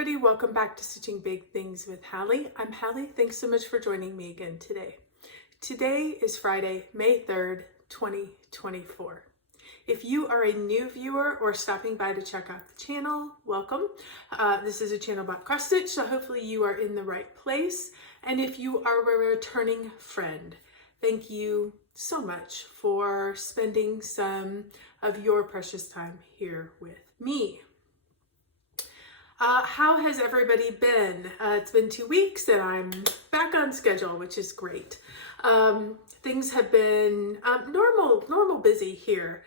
everybody, welcome back to Stitching Big Things with Hallie. I'm Hallie. Thanks so much for joining me again today. Today is Friday, May 3rd, 2024. If you are a new viewer or stopping by to check out the channel, welcome. This is a channel about cross stitch, so hopefully you are in the right place. And if you are a returning friend, thank you so much for spending some of your precious time here with me. How has everybody been? It's been 2 weeks and I'm back on schedule, which is great. Things have been normal busy here.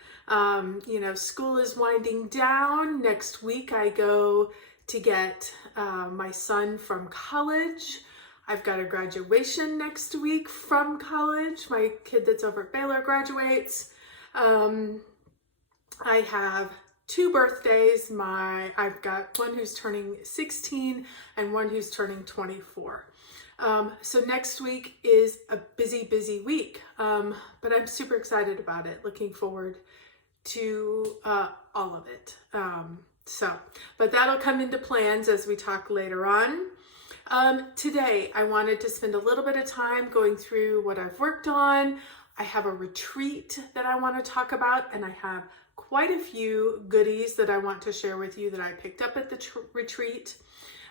School is winding down. Next week I go to get my son from college. I've got a graduation next week from college. My kid that's over at Baylor graduates. I have 2 birthdays. I've got one who's turning 16 and one who's turning 24. So next week is a busy week, but I'm super excited about it. Looking forward to all of it. But that'll come into plans as we talk later on. Today, I wanted to spend a little bit of time going through what I've worked on. I have a retreat that I want to talk about, and I have quite a few goodies that I want to share with you that I picked up at the retreat.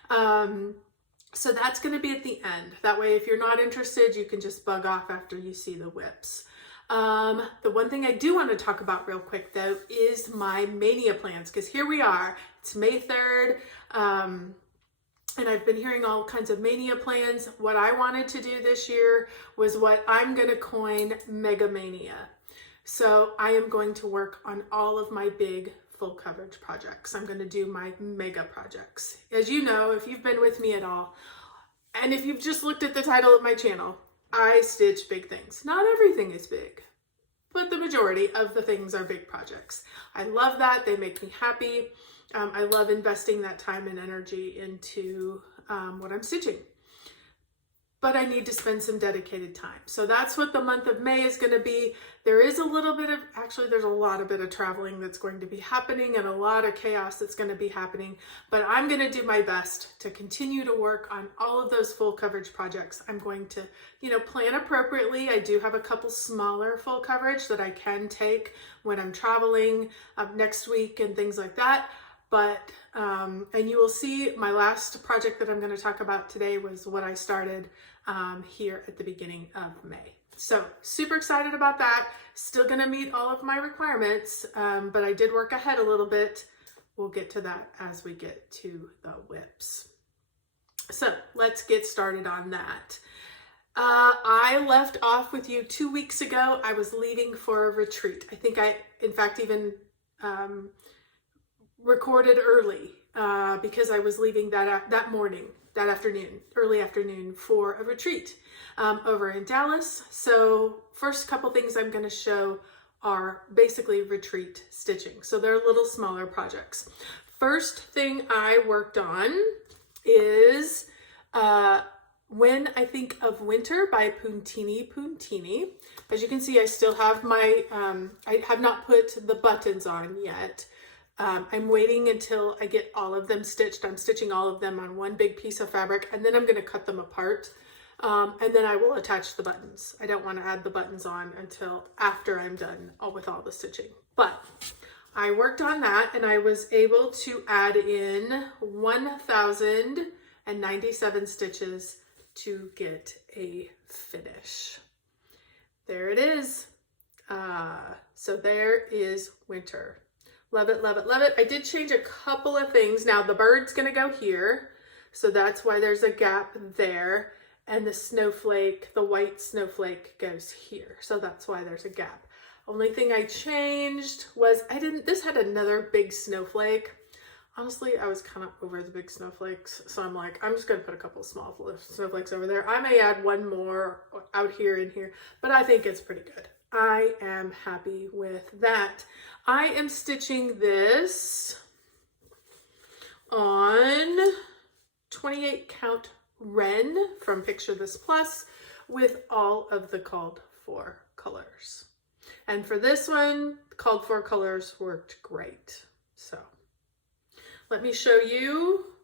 So that's going to be at the end. That way, if you're not interested, you can just bug off after you see the whips. The one thing I do want to talk about real quick, though, is my Mania plans, because here we are. It's May 3rd, and I've been hearing all kinds of Mania plans. What I wanted to do this year was what I'm going to coin Mega Maynia. So I am going to work on all of my big full coverage projects. I'm going to do my mega projects. As you know, if you've been with me at all, and if you've just looked at the title of my channel, I stitch big things. Not everything is big, but the majority of the things are big projects. I love that. They make me happy. I love investing that time and energy into what I'm stitching. But I need to spend some dedicated time. So that's what the month of May is going to be. There's a lot of traveling that's going to be happening and a lot of chaos that's going to be happening. But I'm going to do my best to continue to work on all of those full coverage projects. I'm going to, plan appropriately. I do have a couple smaller full coverage that I can take when I'm traveling next week and things like that. But, and you will see my last project that I'm going to talk about today was what I started here at the beginning of May. So super excited about that. Still going to meet all of my requirements, but I did work ahead a little bit. We'll get to that as we get to the whips. So let's get started on that. I left off with you 2 weeks ago. I was leaving for a retreat. I think I, in fact, even recorded early because I was leaving early afternoon for a retreat over in Dallas. So first couple things I'm going to show are basically retreat stitching. So they're little smaller projects. First thing I worked on is When I Think of Winter by Puntini. As you can see, I still have my, I have not put the buttons on yet. I'm waiting until I get all of them stitched. I'm stitching all of them on one big piece of fabric, and then I'm going to cut them apart, and then I will attach the buttons. I don't want to add the buttons on until after I'm done with all the stitching. But I worked on that, and I was able to add in 1,097 stitches to get a finish. There it is. So there is winter. Love it, love it, love it. I did change a couple of things. Now the bird's gonna go here, so that's why there's a gap there. And the snowflake, the white snowflake goes here. So that's why there's a gap. Only thing I changed was this had another big snowflake. Honestly, I was kind of over the big snowflakes. So I'm like, I'm just gonna put a couple of small snowflakes over there. I may add one more out here and here, but I think it's pretty good. I am happy with that. I am stitching this on 28 count Ren from Picture This Plus with all of the called for colors. And for this one, the called for colors worked great. So let me show you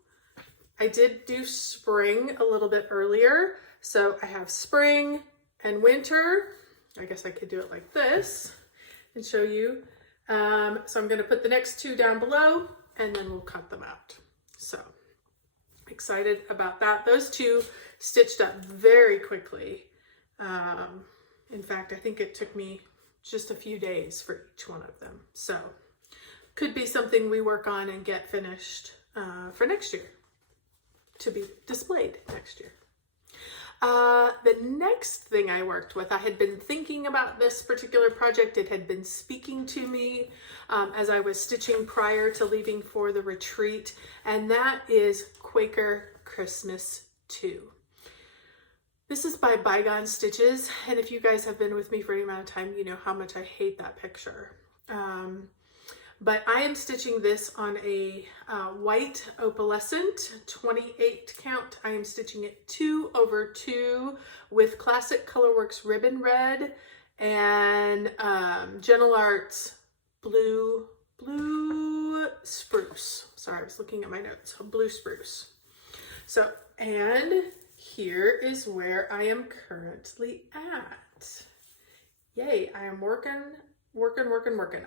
I did do spring a little bit earlier. So I have spring and winter. I guess I could do it like this and show you. So I'm going to put the next two down below and then we'll cut them out. So excited about that. Those two stitched up very quickly. In fact, I think it took me just a few days for each one of them. So could be something we work on and get finished for next year, to be displayed next year. The next thing I worked with, I had been thinking about this particular project. It had been speaking to me as I was stitching prior to leaving for the retreat, and that is Quaker Christmas 2. This is by Bygone Stitches, and if you guys have been with me for any amount of time, you know how much I hate that picture. But I am stitching this on a white opalescent 28 count. I am stitching it 2/2 with Classic Colorworks Ribbon Red and Gentle Arts Blue Spruce. Sorry, I was looking at my notes. Blue Spruce. So, and here is where I am currently at. Yay, I am working.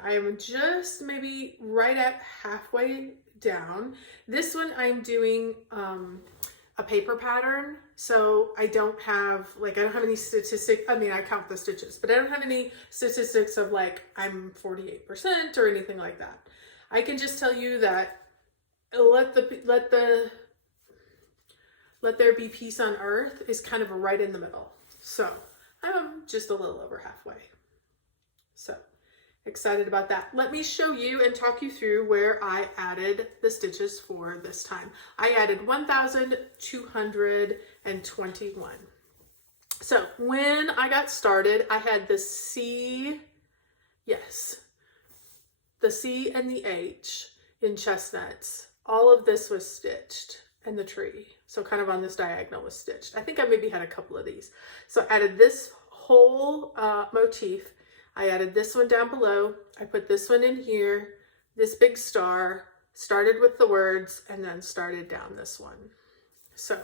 I am just maybe right at halfway down. This one I'm doing a paper pattern, so I don't have any statistics. I mean, I count the stitches, but I don't have any statistics of like I'm 48% or anything like that. I can just tell you that let there be peace on earth is kind of right in the middle. So I'm just a little over halfway. So excited about that. Let me show you and talk you through where I added the stitches for this time. I added 1,221. So when I got started, I had the C, yes, the C and the H in chestnuts. All of this was stitched, and the tree. So kind of on this diagonal was stitched. I think I maybe had a couple of these. So I added this whole motif. I added this one down below. I put this one in here, this big star, started with the words, and then started down this one. So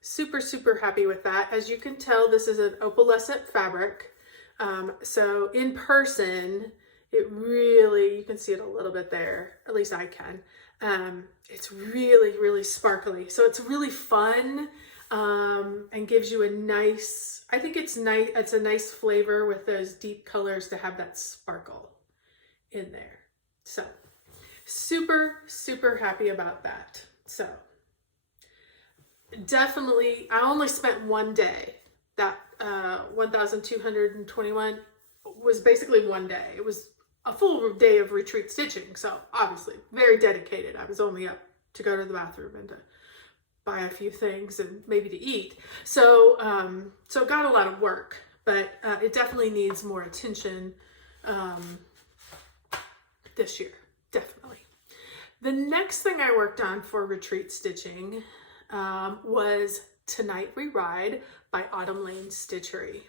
super, super happy with that. As you can tell, this is an opalescent fabric. So in person, it really, you can see it a little bit there, at least I can. It's really, really sparkly. So it's really fun. And gives you a nice, I think it's nice, it's a nice flavor with those deep colors to have that sparkle in there. So super, super happy about that. So definitely, I only spent one day. That 1,221 was basically one day. It was a full day of retreat stitching. So obviously very dedicated. I was only up to go to the bathroom and to buy a few things and maybe to eat. So, so it got a lot of work, but it definitely needs more attention this year, definitely. The next thing I worked on for retreat stitching was Tonight We Ride by Autumn Lane Stitchery.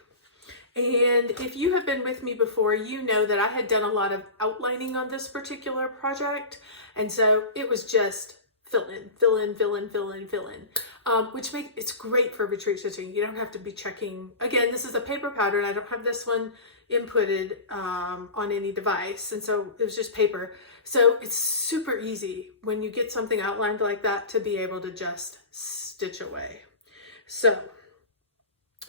And if you have been with me before, you know that I had done a lot of outlining on this particular project. And so it was just fill in, which makes it's great for retreat stitching. You don't have to be checking. Again, this is a paper pattern. I don't have this one inputted on any device, and so it was just paper. So it's super easy when you get something outlined like that to be able to just stitch away. So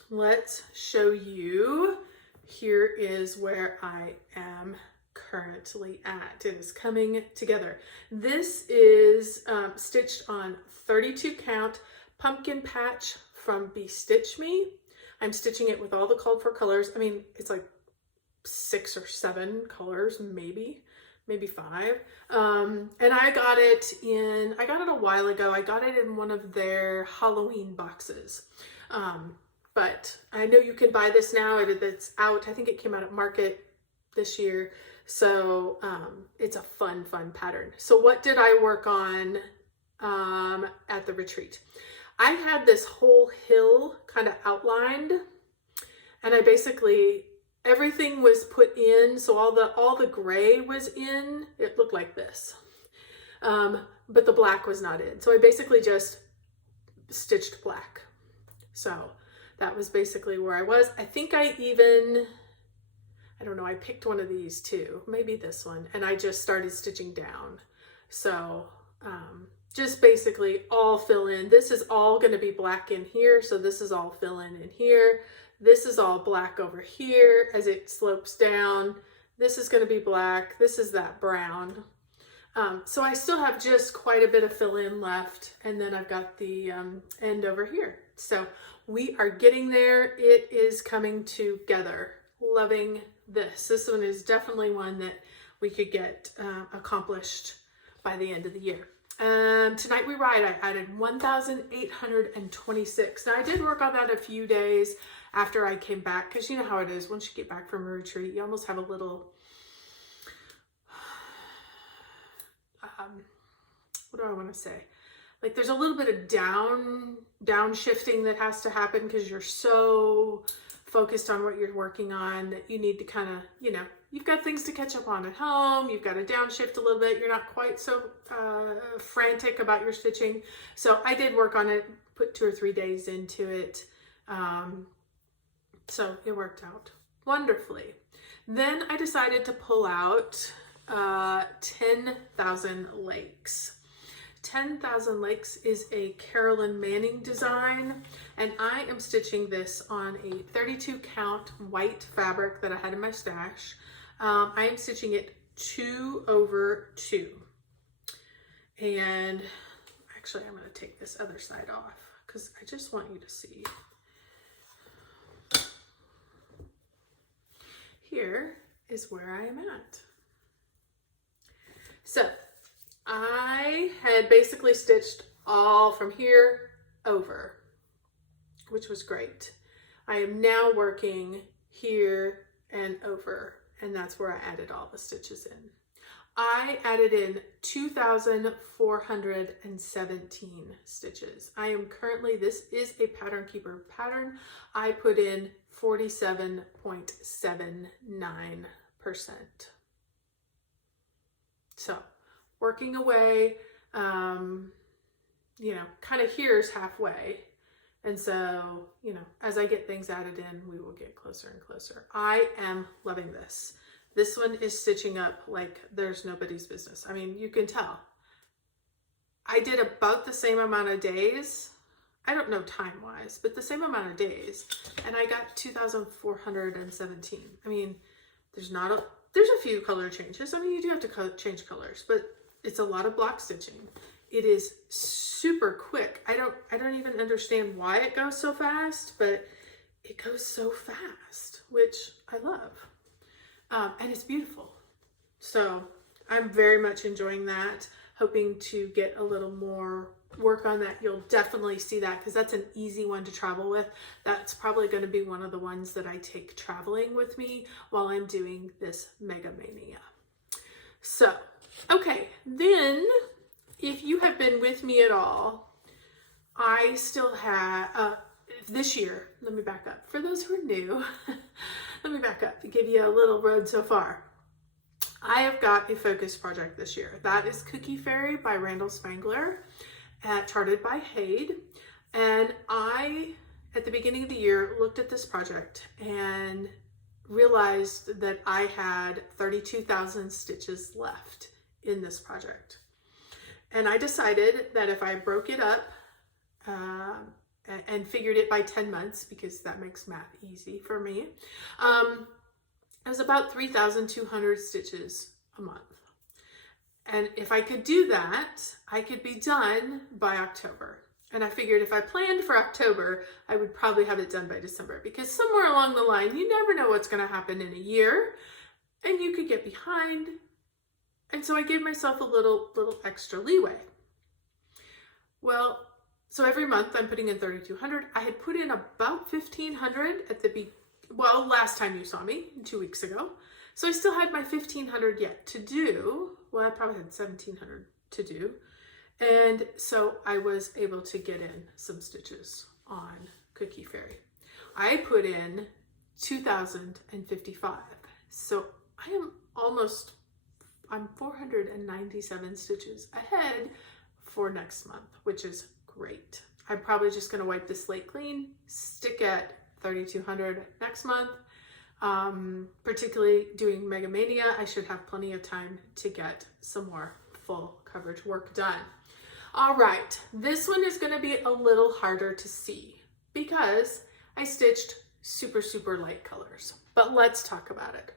let's show you. Here is where I am currently at. It is coming together. This is stitched on 32 count pumpkin patch from Be Stitch Me. I'm stitching it with all the called for colors. I mean, it's like 6 or 7 colors, maybe 5. And I got it a while ago. I got it in one of their Halloween boxes. But I know you can buy this now. It's out. I think it came out at Market this year. So it's a fun pattern. So what did I work on at the retreat? I had this whole hill kind of outlined, and I basically, everything was put in. So all the gray was in. It looked like this. but the black was not in. So I basically just stitched black. So that was basically where I was. I think I don't know, I picked one of these too, maybe this one, and I just started stitching down. So just basically all fill in. This is all going to be black in here, so this is all fill in here. This is all black over here as it slopes down. This is going to be black. This is that brown. So I still have just quite a bit of fill in left, and then I've got the end over here. So we are getting there. It is coming together. Loving this. This one is definitely one that we could get accomplished by the end of the year. Tonight We Ride, I added 1,826. Now I did work on that a few days after I came back, because you know how it is. Once you get back from a retreat, you almost have a little, what do I want to say? Like there's a little bit of downshifting that has to happen because you're so focused on what you're working on that you need to kind of, you know, you've got things to catch up on at home. You've got to downshift a little bit. You're not quite so frantic about your stitching. So I did work on it, put 2 or 3 days into it. So it worked out wonderfully. Then I decided to pull out 10,000 Lakes. 10,000 Lakes is a Carolyn Manning design, and I am stitching this on a 32 count white fabric that I had in my stash. I am stitching it 2 over 2. And actually I'm going to take this other side off because I just want you to see. Here is where I am at. So I had basically stitched all from here over, which was great. I am now working here and over, and that's where I added all the stitches in. I added in 2,417 stitches. I am currently, this is a Pattern Keeper pattern. I put in 47.79%. So working away, you know, kind of here's halfway. And so, you know, as I get things added in, we will get closer and closer. I am loving this. This one is stitching up like there's nobody's business. I mean, you can tell. I did about the same amount of days. I don't know time-wise, but the same amount of days. And I got 2,417. I mean, there's a few color changes. I mean, you do have to change colors, but it's a lot of block stitching. It is super quick. I don't even understand why it goes so fast, but it goes so fast, which I love. And it's beautiful. So I'm very much enjoying that, hoping to get a little more work on that. You'll definitely see that because that's an easy one to travel with. That's probably going to be one of the ones that I take traveling with me while I'm doing this Mega Maynia. So, okay, then if you have been with me at all, I still have, this year, let me back up. For those who are new, let me back up to give you a little road so far. I have got a focus project this year. That is Cookie Fairy by Randall Spangler, charted by Haid. And I, at the beginning of the year, looked at this project and realized that I had 32,000 stitches left in this project. And I decided that if I broke it up and figured it by 10 months, because that makes math easy for me, it was about 3,200 stitches a month. And if I could do that, I could be done by October. And I figured if I planned for October, I would probably have it done by December, because somewhere along the line, you never know what's going to happen in a year and you could get behind. And so I gave myself a little extra leeway. Well, so every month I'm putting in 3,200. I had put in about 1,500 at the last time you saw me, 2 weeks ago. So I still had my 1,500 yet to do. Well, I probably had 1,700 to do. And so I was able to get in some stitches on Cookie Fairy. I put in 2,055. So I'm 497 stitches ahead for next month, which is great. I'm probably just going to wipe the slate clean, stick at 3,200 next month. Particularly doing Mega Maynia, I should have plenty of time to get some more full coverage work done. All right, this one is going to be a little harder to see because I stitched super, super light colors, but let's talk about it.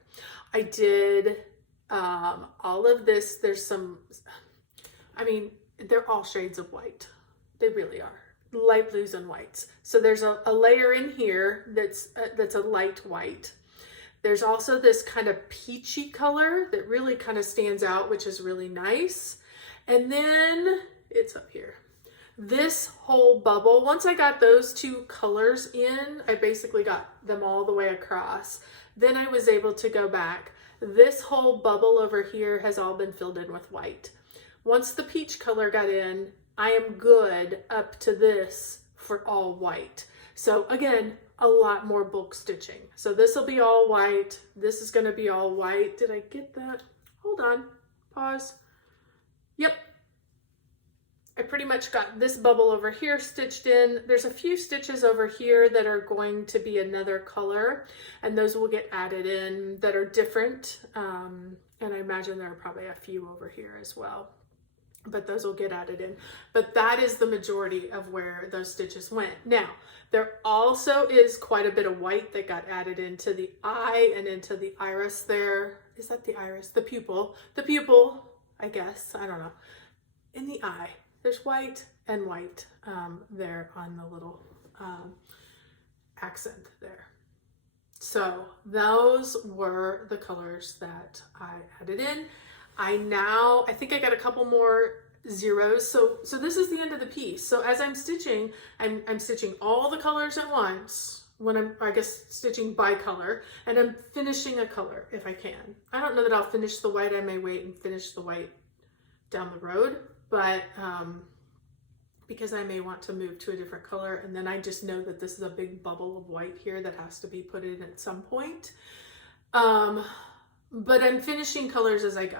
I did all of this. There's some, I mean, they're all shades of white. They really are. Light blues and whites. So there's a layer in here that's a light white. There's also this kind of peachy color that really kind of stands out, which is really nice. And then it's up here. This whole bubble, once I got those two colors in, I basically got them all the way across. Then I was able to go back. This whole bubble over here has all been filled in with white. Once the peach color got in, I am good up to this for all white. So again, a lot more bulk stitching. So this will be all white. This is going to be all white. Did I get that? Hold on. Pause. Yep. I pretty much got this bubble over here stitched in. There's a few stitches over here that are going to be another color, and those will get added in that are different. And I imagine there are probably a few over here as well, but those will get added in. But that is the majority of where those stitches went. Now, there also is quite a bit of white that got added into the eye and into the iris there. Is that the iris? The pupil, I guess. I don't know. In the eye. There's white and white there on the little accent there. So those were the colors that I added in. I think I got a couple more zeros. So this is the end of the piece. So as I'm stitching, I'm stitching all the colors at once when I'm, I guess, stitching by color, and I'm finishing a color if I can. I don't know that I'll finish the white. I may wait and finish the white down the road, but because I may want to move to a different color, and then I just know that this is a big bubble of white here that has to be put in at some point. But I'm finishing colors as I go.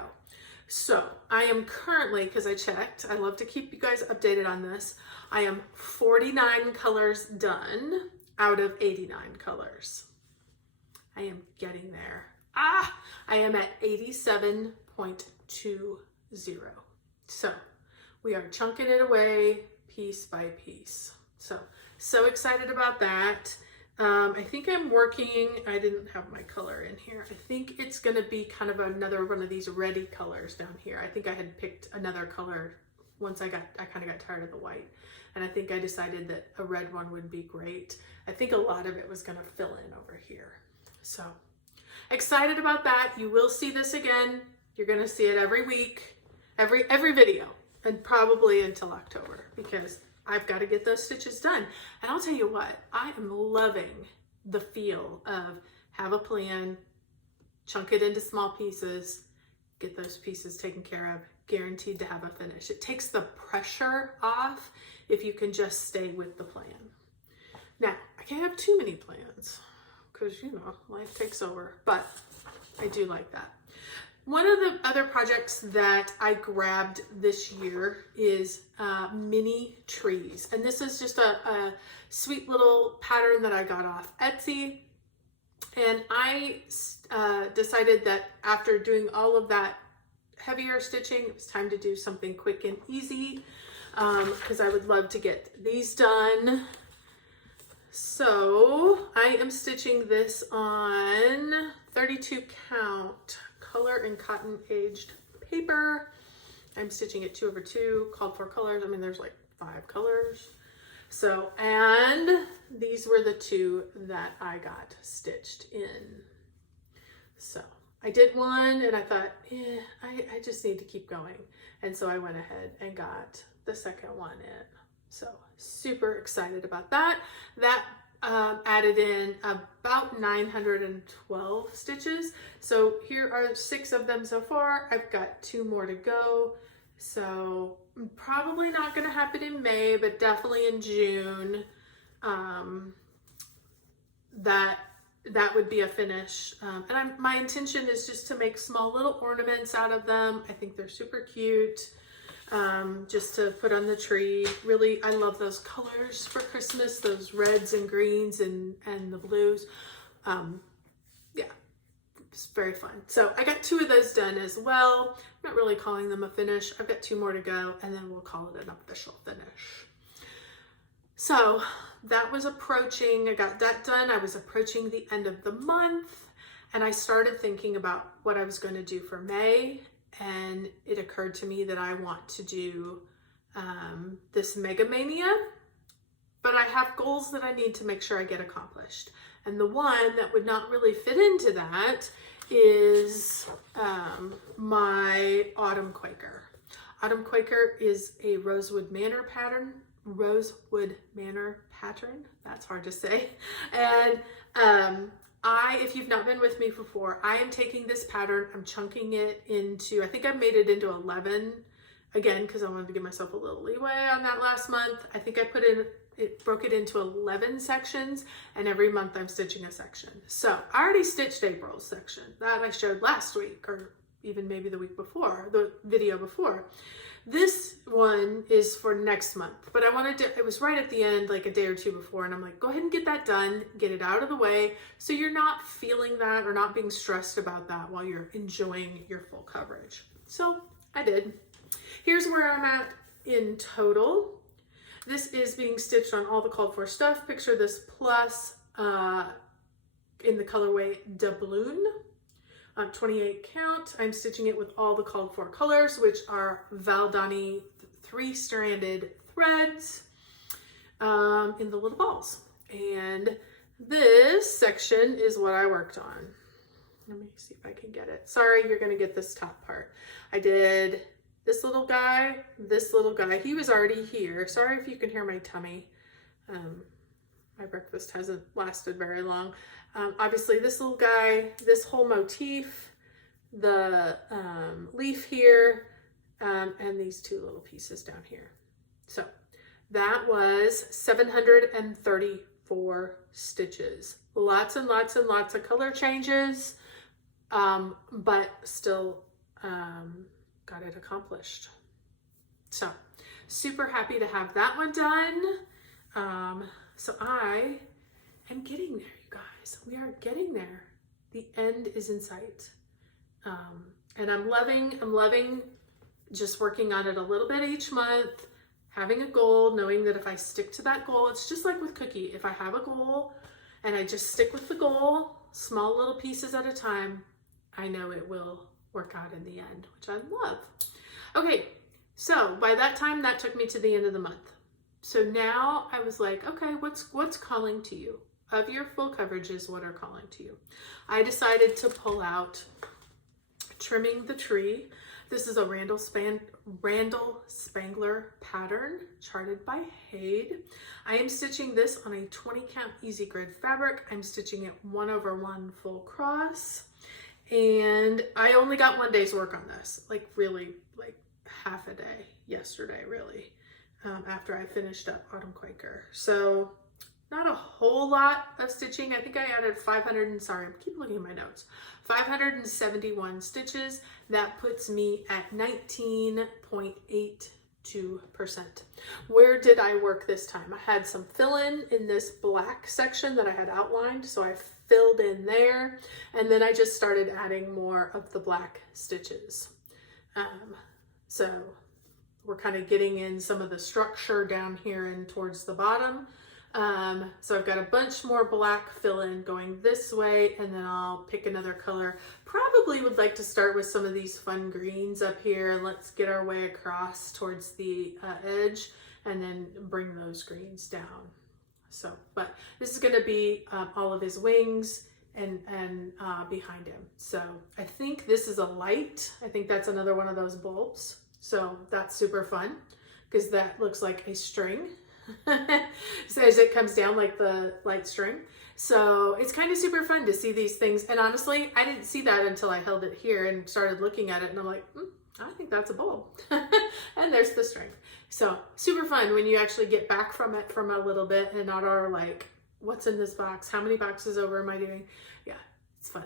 So I am currently, because I checked, I love to keep you guys updated on this, I am 49 colors done out of 89 colors. I am getting there. I am at 87.20. So we are chunking it away piece by piece. So excited about that. I think I'm working, I didn't have my color in here. I think it's going to be kind of another one of these reddy colors down here. I think I had picked another color once I kind of got tired of the white. And I think I decided that a red one would be great. I think a lot of it was going to fill in over here. So excited about that. You will see this again. You're going to see it every week, every video, and probably until October, because I've got to get those stitches done. And I'll tell you what, I am loving the feel of have a plan, chunk it into small pieces, get those pieces taken care of, guaranteed to have a finish. It takes the pressure off if you can just stay with the plan. Now, I can't have too many plans because, you know, life takes over, but I do like that. One of the other projects that I grabbed this year is mini trees. And this is just a sweet little pattern that I got off Etsy. And I decided that after doing all of that heavier stitching, it was time to do something quick and easy, because I would love to get these done. So I am stitching this on 32 count color and cotton aged paper. I'm stitching it 2/2, called for colors. I mean, there's like 5 colors. So, and these were the 2 that I got stitched in. So I did one and I thought, I just need to keep going. And so I went ahead and got the second one in. So super excited about that. That added in about 912 stitches. So here are 6 of them so far. I've got 2 more to go. So probably not going to happen in May, but definitely in June. That would be a finish. And my intention is just to make small little ornaments out of them. I think they're super cute. just to put on the tree. Really, I love those colors for Christmas, those reds and greens and the blues. Yeah, it's very fun. So I got 2 of those done as well. I'm not really calling them a finish. I've got 2 more to go, and then we'll call it an official finish. So that was approaching, I got that done. I was approaching the end of the month, and I started thinking about what I was going to do for May, and it occurred to me that I want to do this Mega Maynia, but I have goals that I need to make sure I get accomplished. And the one that would not really fit into that is my Autumn Quaker. Autumn Quaker is a Rosewood Manor pattern. That's hard to say. And if you've not been with me before, I am taking this pattern, I'm chunking it into, I think I made it into 11, again, because I wanted to give myself a little leeway on that last month. I think I broke it into 11 sections, and every month I'm stitching a section. So I already stitched April's section that I showed last week, or even maybe the week before, the video before. This one is for next month, but I wanted to, it was right at the end, like a day or 2 before, and I'm like, go ahead and get that done, get it out of the way, so you're not feeling that or not being stressed about that while you're enjoying your full coverage. So I did. Here's where I'm at in total. This is being stitched on all the called for stuff. Picture this plus in the colorway Doubloon. 28 count. I'm stitching it with all the called for colors, which are Valdani 3-stranded threads in the little balls. And this section is what I worked on. Let me see if I can get it. Sorry, you're gonna get this top part. I did this little guy, he was already here. Sorry if you can hear my tummy. My breakfast hasn't lasted very long. Obviously this little guy, this whole motif, the leaf here, and these 2 little pieces down here. So that was 734 stitches. Lots and lots and lots of color changes, but still got it accomplished. So super happy to have that one done. So I am getting there, you guys. We are getting there. The end is in sight. And I'm loving just working on it a little bit each month, having a goal, knowing that if I stick to that goal, it's just like with Cookie. If I have a goal and I just stick with the goal, small little pieces at a time, I know it will work out in the end, which I love. Okay, so by that time, that took me to the end of the month. So now I was like, okay, what's calling to you? Of your full coverages, what are calling to you? I decided to pull out Trimming the Tree. This is a Randall Spangler pattern charted by Hayde. I am stitching this on a 20 count easy grid fabric. I'm stitching it 1/1 full cross. And I only got 1 day's work on this, like really like half a day yesterday, really. After I finished up Autumn Quaker. So not a whole lot of stitching. I think I added 571 stitches. That puts me at 19.82%. Where did I work this time? I had some fill-in in this black section that I had outlined, so I filled in there, and then I just started adding more of the black stitches. So we're kind of getting in some of the structure down here and towards the bottom. So I've got a bunch more black fill-in going this way, and then I'll pick another color. Probably would like to start with some of these fun greens up here, and let's get our way across towards the edge and then bring those greens down. So, but this is going to be all of his wings and behind him. So I think this is a light. I think that's another one of those bulbs. So that's super fun because that looks like a string. So as it comes down like the light string. So it's kind of super fun to see these things. And honestly, I didn't see that until I held it here and started looking at it, and I'm like, I think that's a bulb. And there's the string. So super fun when you actually get back from it from a little bit and not are like, what's in this box? How many boxes over am I doing? Yeah, it's fun.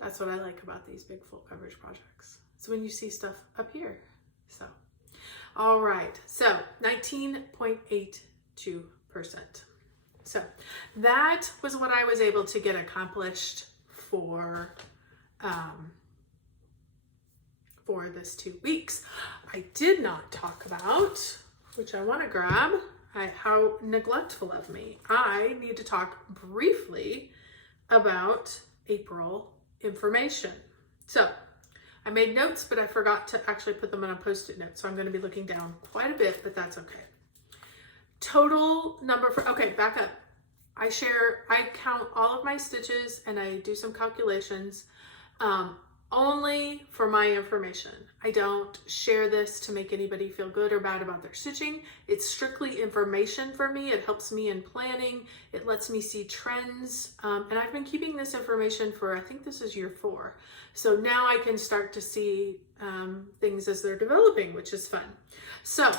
That's what I like about these big full coverage projects. It's when you see stuff up here. So All right, so 19.82%. So that was what I was able to get accomplished for this 2 weeks. I did not talk about, which I want to grab, how neglectful of me. I need to talk briefly about April information. So I made notes, but I forgot to actually put them on a post-it note. So I'm going to be looking down quite a bit, but that's okay. Total number for, okay, back up. I count all of my stitches and I do some calculations only for my information. I don't share this to make anybody feel good or bad about their stitching. It's strictly information for me. It helps me in planning. It lets me see trends. And I've been keeping this information for, I think this is year 4. So now I can start to see things as they're developing, which is fun. So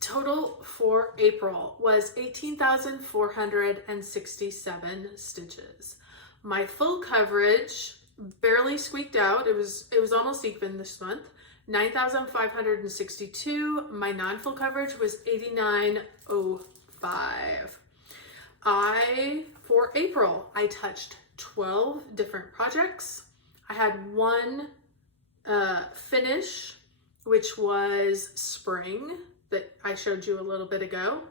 total for April was 18,467 stitches. My full coverage barely squeaked out. It was almost even this month. 9,562. My non-full coverage was 8,905. For April, I touched 12 different projects. I had one finish, which was spring, that I showed you a little bit ago.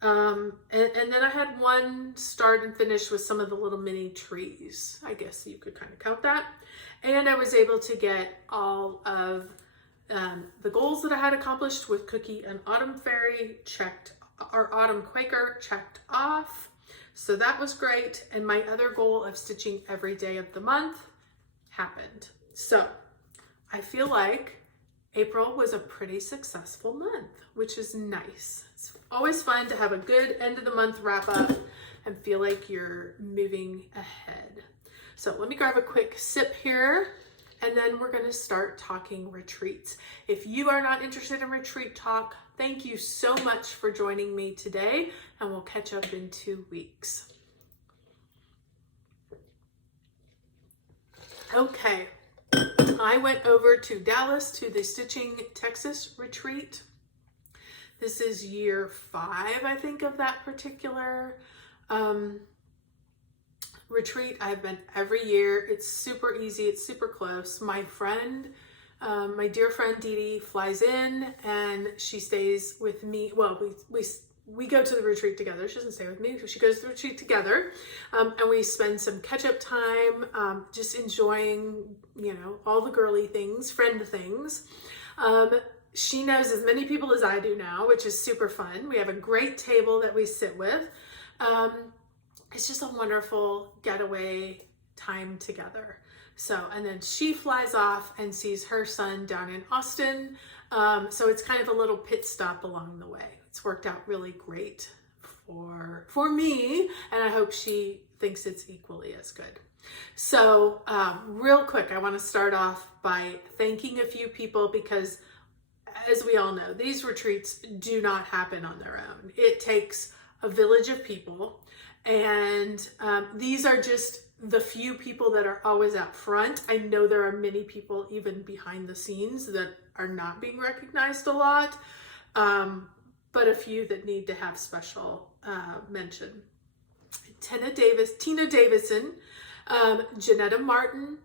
And then I had one start and finish with some of the little mini trees. I guess you could kind of count that. And I was able to get all of the goals that I had accomplished with Cookie and Autumn Fairy checked, or Autumn Quaker checked off. So that was great. And my other goal of stitching every day of the month happened. So I feel like April was a pretty successful month, which is nice. It's always fun to have a good end of the month wrap up and feel like you're moving ahead. So let me grab a quick sip here, and then we're going to start talking retreats. If you are not interested in retreat talk, thank you so much for joining me today, and we'll catch up in 2 weeks. Okay. I went over to Dallas to the Stitching Texas retreat. This is year 5, I think, of that particular retreat. I've been every year. It's super easy. It's super close. My friend, my dear friend Dee Dee, flies in and she stays with me. Well, we go to the retreat together. She doesn't stay with me. She goes to the retreat together, and we spend some catch-up time, just enjoying, all the girly things, friend things. She knows as many people as I do now, which is super fun. We have a great table that we sit with. It's just a wonderful getaway time together. So, and then she flies off and sees her son down in Austin. So it's kind of a little pit stop along the way. It's worked out really great for me, and I hope she thinks it's equally as good. So real quick, I want to start off by thanking a few people because, as we all know, these retreats do not happen on their own. It takes a village of people, and these are just the few people that are always out front. I know there are many people even behind the scenes that are not being recognized a lot, but a few that need to have special mention. Tina Davison, Janetta Martin,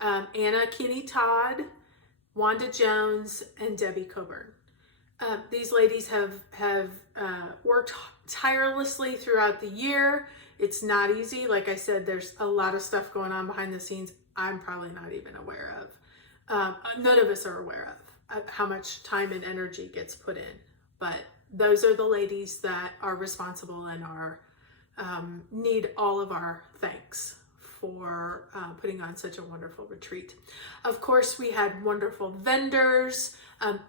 Anna Kinney Todd, Wanda Jones, and Debbie Coburn. These ladies have worked tirelessly throughout the year. It's not easy. Like I said, there's a lot of stuff going on behind the scenes I'm probably not even aware of. None of us are aware of how much time and energy gets put in. But those are the ladies that are responsible and are need all of our thanks for putting on such a wonderful retreat. Of course, we had wonderful vendors.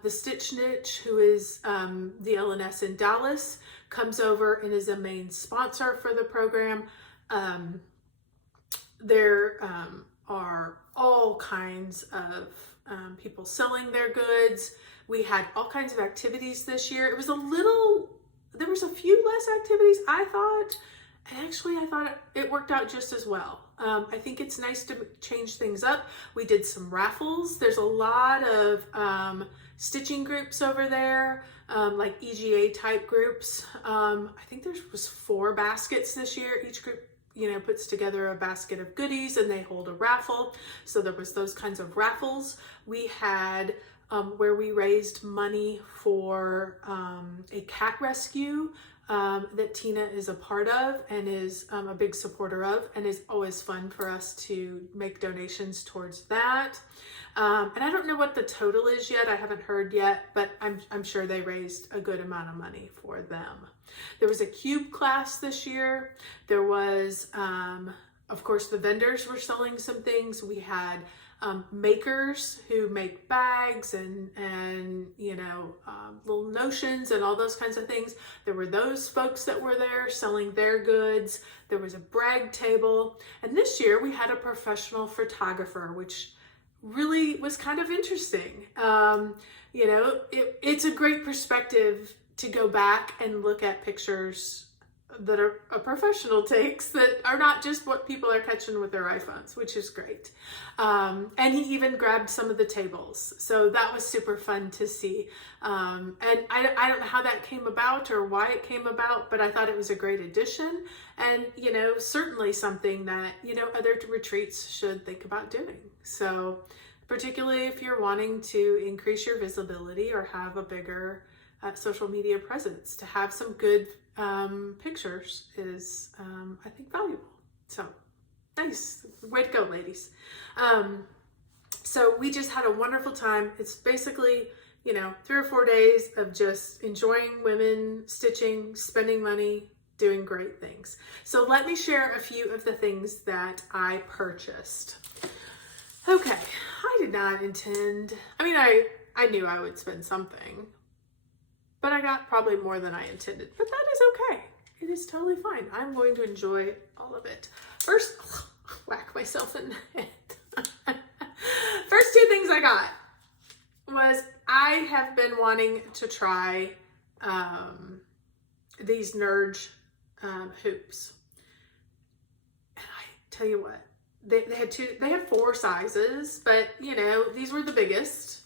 The Stitch Niche, who is the LNS in Dallas, comes over and is a main sponsor for the program. There are all kinds of people selling their goods. We had all kinds of activities this year. There was a few less activities, I thought. And actually, I thought it worked out just as well. I think it's nice to change things up. We did some raffles. There's a lot of stitching groups over there, like EGA type groups. I think there was 4 baskets this year. Each group, you know, puts together a basket of goodies and they hold a raffle. So there was those kinds of raffles. We had where we raised money for a cat rescue that Tina is a part of and is a big supporter of, and is always fun for us to make donations towards that. And I don't know what the total is yet. I haven't heard yet, but I'm sure they raised a good amount of money for them. There was a cube class this year. There was, of course, the vendors were selling some things. We had makers who make bags and you know, little notions and all those kinds of things. There were those folks that were there selling their goods. There was a brag table. And this year we had a professional photographer, which really was kind of interesting. You know, it's a great perspective to go back and look at pictures that a professional takes that are not just what people are catching with their iPhones, which is great. And he even grabbed some of the tables. So that was super fun to see. And I don't know how that came about or why it came about, but I thought it was a great addition. And, you know, certainly something that, you know, other retreats should think about doing. So particularly if you're wanting to increase your visibility or have a bigger social media presence, to have some good pictures is, I think, valuable. So nice. Way to go, ladies. So we just had a wonderful time. It's basically, you know, 3 or 4 days of just enjoying women, stitching, spending money, doing great things. So let me share a few of the things that I purchased. Okay, I did not intend, I mean, I knew I would spend something, but I got probably more than I intended, but that is okay. It is totally fine. I'm going to enjoy all of it. First, whack myself in the head. First 2 things I got was I have been wanting to try these Nerge hoops. And I tell you what, they have 4 sizes, but you know, these were the biggest.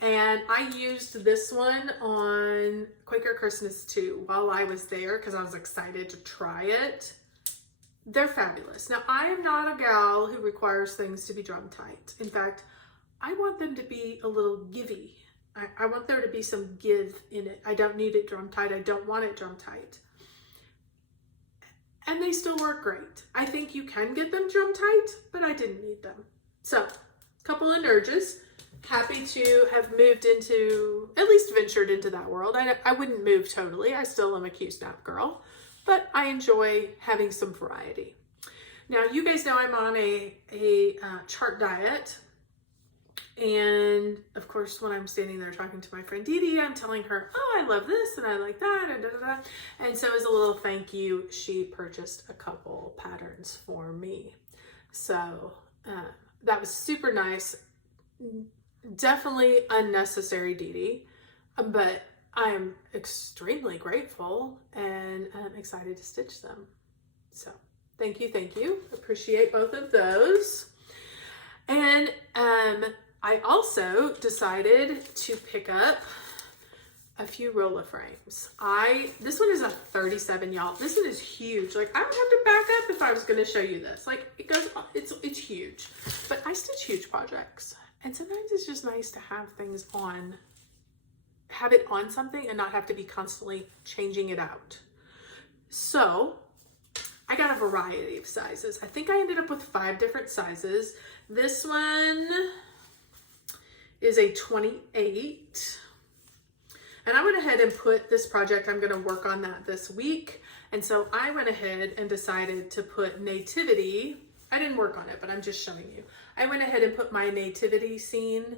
And I used this one on Quaker Christmas too while I was there because I was excited to try it. They're fabulous. Now, I am not a gal who requires things to be drum tight. In fact, I want them to be a little givey. I want there to be some give in it. I don't need it drum tight. I don't want it drum tight. And they still work great. I think you can get them drum tight, but I didn't need them. So, a couple of Nerges. Happy to have moved into, at least ventured into that world. I wouldn't move totally. I still am a Q-snap girl, but I enjoy having some variety. Now, you guys know I'm on a chart diet. And of course, when I'm standing there talking to my friend Dee Dee, I'm telling her, oh, I love this and I like that and da da da. And so as a little thank you, she purchased a couple patterns for me. So that was super nice. Definitely unnecessary, Dee Dee, but I am extremely grateful and I'm excited to stitch them. So thank you. Appreciate both of those. And I also decided to pick up a few roller frames. This one is a 37, y'all. This one is huge. Like, I would have to back up if I was going to show you this. Like, it goes, it's huge. But I stitch huge projects. And sometimes it's just nice to have things on, have it on something and not have to be constantly changing it out. So I got a variety of sizes. I think I ended up with 5 different sizes. This one is a 28. And I went ahead and put this project, I'm gonna work on that this week. And so I went ahead and decided to put Nativity. I didn't work on it, but I'm just showing you. I went ahead and put my Nativity scene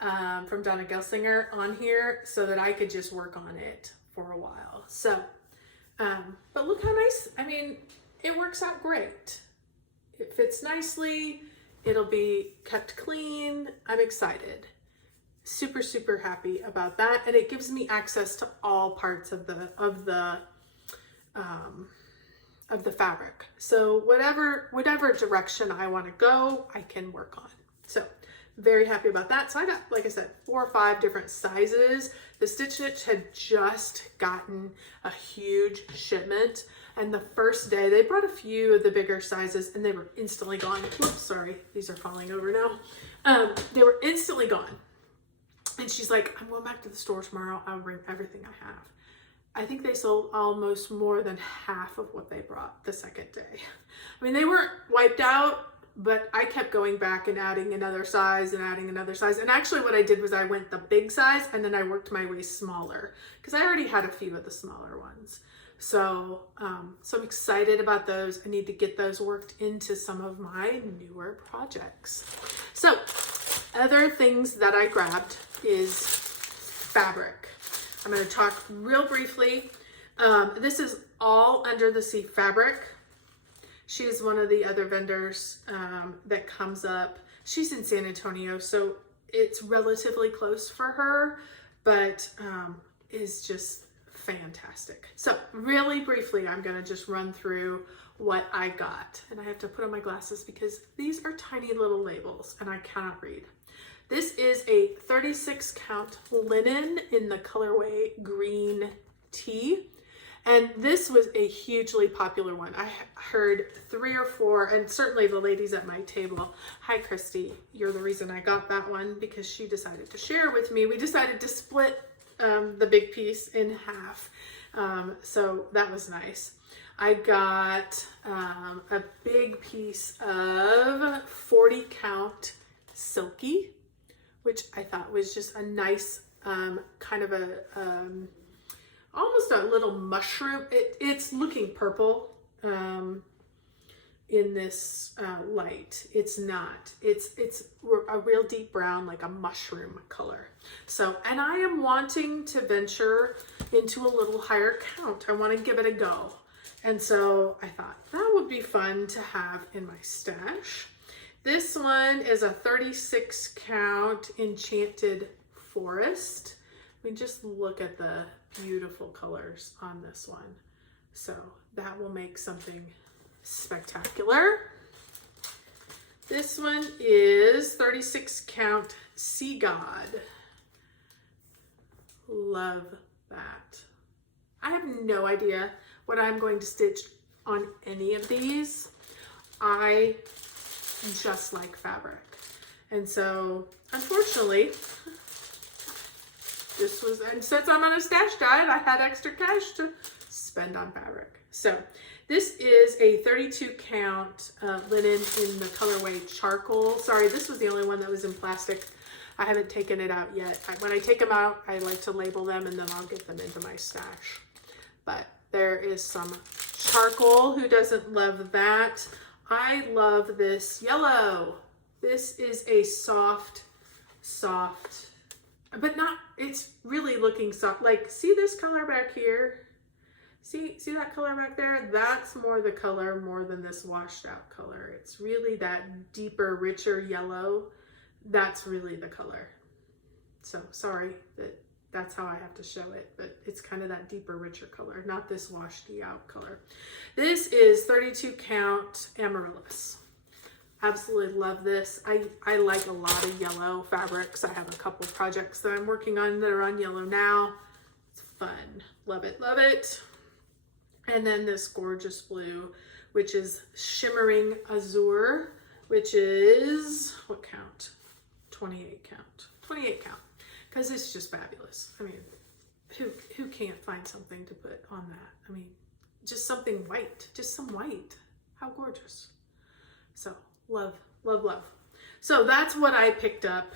from Donna Gelsinger on here so that I could just work on it for a while. So, but look how nice, I mean, it works out great. It fits nicely. It'll be kept clean. I'm excited. Super, super happy about that. And it gives me access to all parts of the fabric. So whatever direction I want to go, I can work on. So very happy about that. So I got, like I said, 4 or 5 different sizes. The Stitch Niche had just gotten a huge shipment, and the first day they brought a few of the bigger sizes and they were instantly gone. Whoops, sorry, these are falling over now. They were instantly gone. And she's like, I'm going back to the store tomorrow. I'll bring everything I have. I think they sold almost more than half of what they brought the second day. I mean, they weren't wiped out, but I kept going back and adding another size and adding another size. And actually what I did was I went the big size and then I worked my way smaller because I already had a few of the smaller ones. So, so I'm excited about those. I need to get those worked into some of my newer projects. So other things that I grabbed is fabric. I'm going to talk real briefly. This is all Under the Sea fabric. She's one of the other vendors that comes up. She's in San Antonio, so it's relatively close for her, but is just fantastic. So really briefly, I'm going to just run through what I got. And I have to put on my glasses because these are tiny little labels and I cannot read. This is a 36 count linen in the colorway green tea. And this was a hugely popular one. I heard 3 or 4, and certainly the ladies at my table. Hi, Christy. You're the reason I got that one because she decided to share with me. We decided to split the big piece in half. So that was nice. I got a big piece of 40 count silky, which I thought was just a nice kind of a almost a little mushroom. It's looking purple in this light. It's not. It's a real deep brown, like a mushroom color. So, and I am wanting to venture into a little higher count. I want to give it a go. And so I thought that would be fun to have in my stash. This one is a 36 count Enchanted Forest. I mean, just look at the beautiful colors on this one. So that will make something spectacular. This one is 36 count Sea God. Love that. I have no idea what I'm going to stitch on any of these. I just like fabric. And so unfortunately, this was, and since I'm on a stash diet, I had extra cash to spend on fabric. So this is a 32 count linen in the colorway charcoal. Sorry, this was the only one that was in plastic. I haven't taken it out yet. When I take them out, I like to label them and then I'll get them into my stash. But there is some charcoal. Who doesn't love that? I love this yellow. This is a soft, but not, it's really looking soft. Like, see this color back here? See that color back there? That's more the color more than this washed out color. It's really that deeper, richer yellow. That's really the color. So sorry that that's how I have to show it, but it's kind of that deeper, richer color, not this washed out color. This is 32 count Amaryllis. Absolutely love this. I like a lot of yellow fabrics. I have a couple projects that I'm working on that are on yellow now. It's fun. Love it, love it. And then this gorgeous blue, which is Shimmering Azure, which is, what count? 28 count. 28 count. Because it's just fabulous. I mean, who can't find something to put on that? I mean, just something white. Just some white. How gorgeous. So, love, love, love. So that's what I picked up.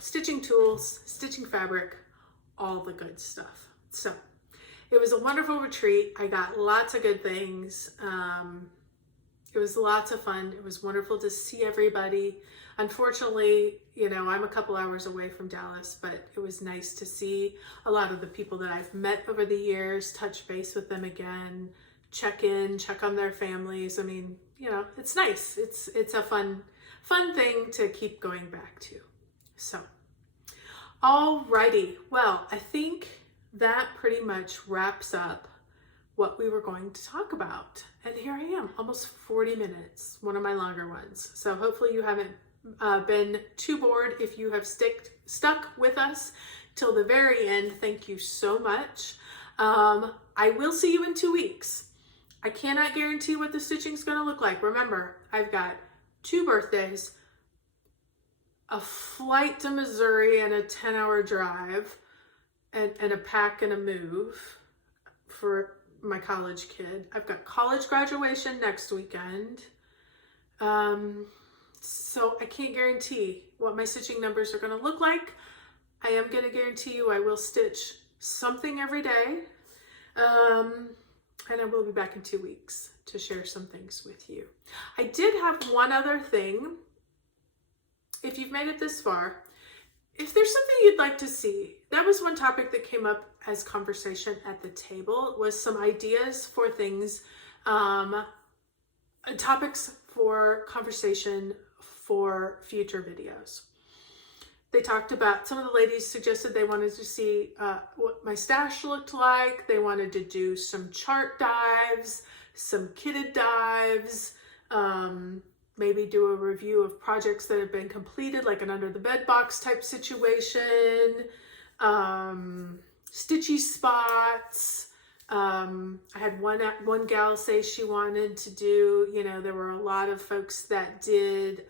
Stitching tools, stitching fabric, all the good stuff. So it was a wonderful retreat. I got lots of good things. It was lots of fun. It was wonderful to see everybody. Unfortunately, you know, I'm a couple hours away from Dallas, but it was nice to see a lot of the people that I've met over the years, touch base with them again, check in, check on their families. I mean, you know, it's nice. It's a fun thing to keep going back to. So, alrighty. Well, I think that pretty much wraps up what we were going to talk about. And here I am, almost 40 minutes, one of my longer ones. So hopefully you haven't been too bored, if you have stuck with us till the very end, thank you so much. I will see you in 2 weeks. I cannot guarantee what the stitching is going to look like. Remember, I've got 2 birthdays, a flight to Missouri and a 10-hour drive, and a pack and a move for my college kid. I've got college graduation next weekend. So I can't guarantee what my stitching numbers are going to look like. I am going to guarantee you I will stitch something every day. And I will be back in 2 weeks to share some things with you. I did have one other thing. If you've made it this far, if there's something you'd like to see, that was one topic that came up as conversation at the table, was some ideas for things, topics for conversation for future videos. They talked about, some of the ladies suggested they wanted to see what my stash looked like. They wanted to do some chart dives, some kitted dives, maybe do a review of projects that have been completed, like an under the bed box type situation, stitchy spots. I had one gal say she wanted to do, there were a lot of folks that did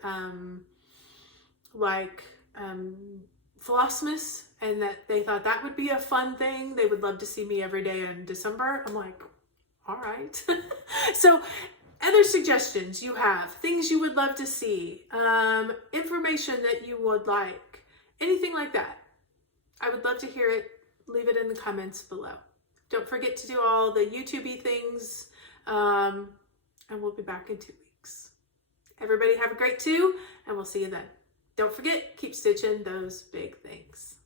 Flossmas, and that they thought that would be a fun thing. They would love to see me every day in December. I'm like, all right. So other suggestions you have, things you would love to see, information that you would like, anything like that. I would love to hear it. Leave it in the comments below. Don't forget to do all the YouTube-y things, and we'll be back in 2 weeks. Everybody have a great 2, and we'll see you then. Don't forget, keep stitching those big things.